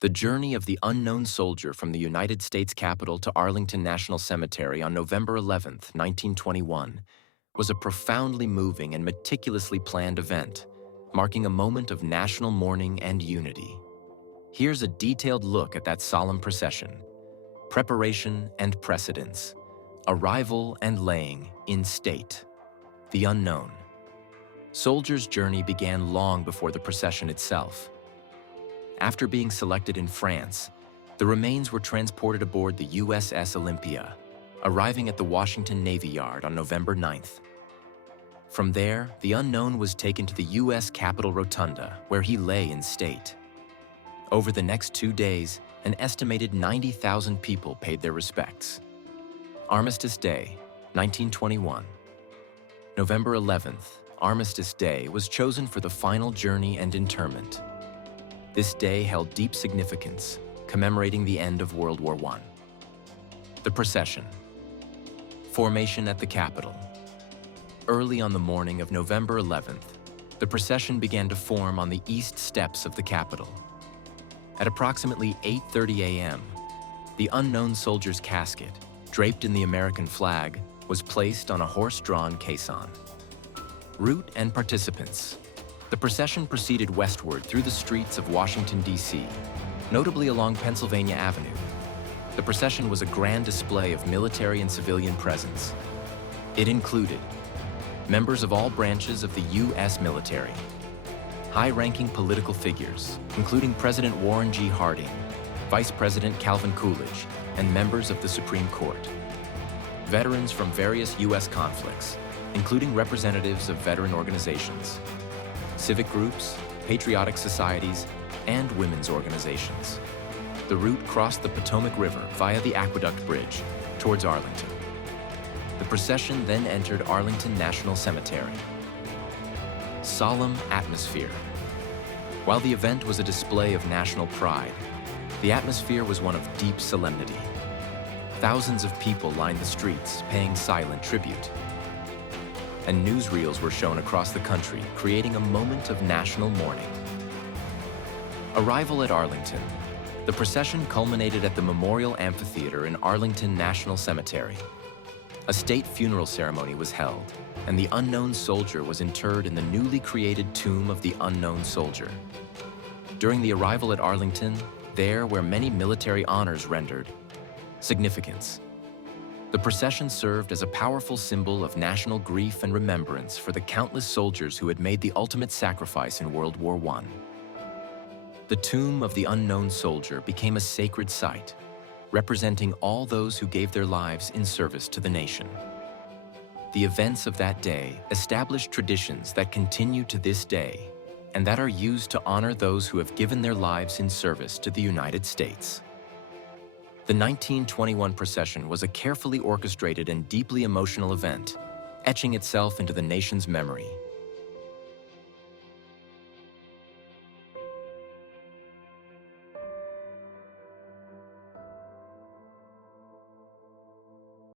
The journey of the unknown soldier from the United States Capitol to Arlington National Cemetery on November 11, 1921, was a profoundly moving and meticulously planned event, marking a moment of national mourning and unity. Here's a detailed look at that solemn procession: preparation and precedence, arrival and laying in state. The unknown. Soldiers' journey began long before the procession itself. After being selected in France, the remains were transported aboard the USS Olympia, arriving at the Washington Navy Yard on November 9th. From there, the unknown was taken to the U.S. Capitol Rotunda, where he lay in state. Over the next 2 days, an estimated 90,000 people paid their respects. Armistice Day, 1921. November 11th, Armistice Day, was chosen for the final journey and interment. This day held deep significance, commemorating the end of World War I. The procession. Formation at the Capitol. Early on the morning of November 11th, the procession began to form on the east steps of the Capitol. At approximately 8:30 a.m., the unknown soldier's casket, draped in the American flag, was placed on a horse-drawn caisson. Route and participants. The procession proceeded westward through the streets of Washington, D.C., notably along Pennsylvania Avenue. The procession was a grand display of military and civilian presence. It included members of all branches of the U.S. military, high-ranking political figures, including President Warren G. Harding, Vice President Calvin Coolidge, and members of the Supreme Court, veterans from various U.S. conflicts, including representatives of veteran organizations, civic groups, patriotic societies, and women's organizations. The route crossed the Potomac River via the Aqueduct Bridge towards Arlington. The procession then entered Arlington National Cemetery. Solemn atmosphere. While the event was a display of national pride, the atmosphere was one of deep solemnity. Thousands of people lined the streets, paying silent tribute. And newsreels were shown across the country, creating a moment of national mourning. Arrival at Arlington. The procession culminated at the Memorial Amphitheater in Arlington National Cemetery. A state funeral ceremony was held, and the unknown soldier was interred in the newly created Tomb of the Unknown Soldier. During the arrival at Arlington, there were many military honors rendered. Significance. The procession served as a powerful symbol of national grief and remembrance for the countless soldiers who had made the ultimate sacrifice in World War I. The Tomb of the Unknown Soldier became a sacred site, representing all those who gave their lives in service to the nation. The events of that day established traditions that continue to this day and that are used to honor those who have given their lives in service to the United States. The 1921 procession was a carefully orchestrated and deeply emotional event, etching itself into the nation's memory